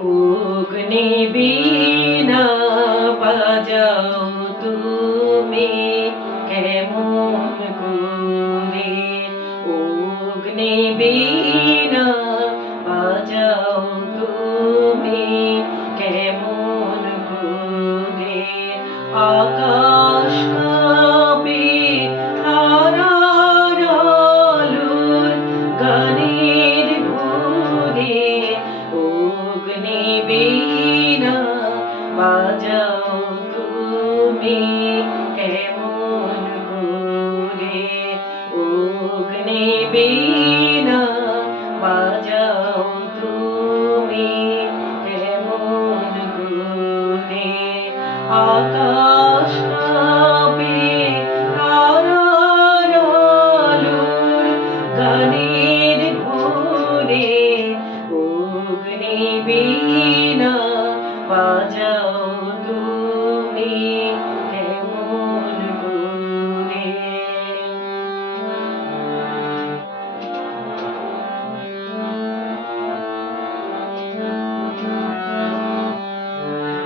অগ্নিবীণা বাজাও তুমি কেমন করে। অগ্নিবীণা বাজাও তুমি কেমন করে। আকাশ কাঁপে তারার আলোর গানের ঘুরে। অগ্নিবীণা বাজাও তুমি কেমন করে। অগ্নিবীণা বাজাও তুমি কেমন করে। আকাশ কাঁপে তারার আলোর গানের ঘুরে। অগ্নিবীণা বাজাও তুমি কেমন করে।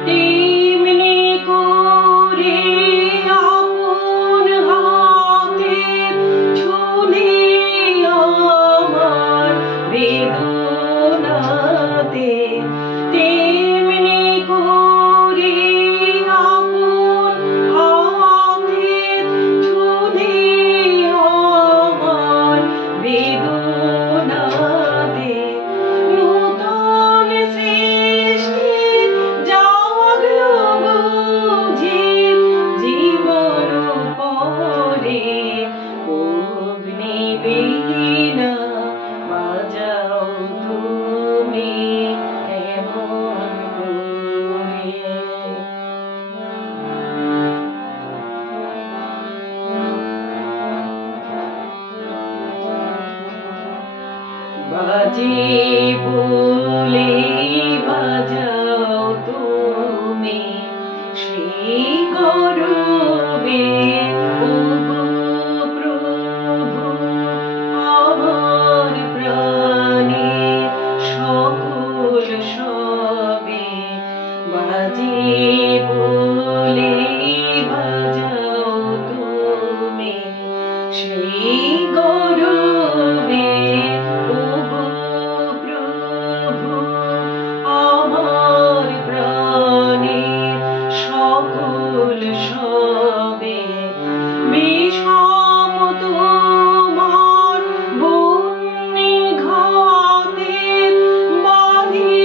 তেমনি করে আপন হাতে ছুঁলে আমার বেদনাতে। তেমনি করে আপন হাতে ছুঁলে আমার বেদনাতে। নূতন সৃষ্টি জাগলো বুঝি জীবন পরে। অগ্নিবীণা বাজাও তুমি কেমন করে। বাজে বলে বাজাও তুমি শ্রী গৌরবে। ওগো প্রভু আমার প্রাণের সকল সবে। বাজে বলে বাজাও তুমি শ্রী গৌরবে। ওগো প্রভু আমার প্রাণের সকল সবে। বিষম তোমার বন্যে ঘাতের বাঁধে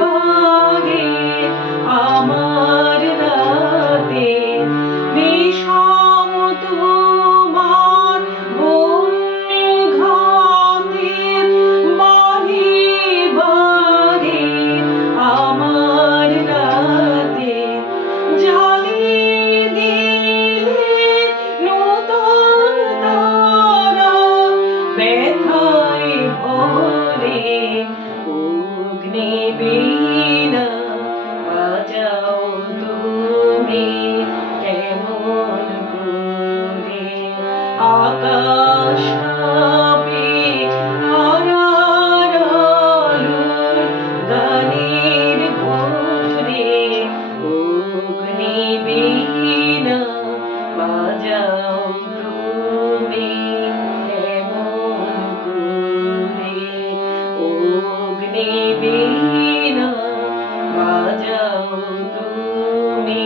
বাঁধে আমার রাতে। বিষম তোমার বন্যে ঘাতের বাঁধে বাঁধে আমার রাতে। জ্বালিয়ে দিলে নূতন তারা ব্যথায় ভরে। অগ্নিবীণা বাজাও তুমি কেমন করে। আকাশ কাঁপে তারার আলোর গানের ঘুরে। অগ্নিবীণা বাজাও তুমি কেমন করে। অগ্নিবীণা বাজাও তুমি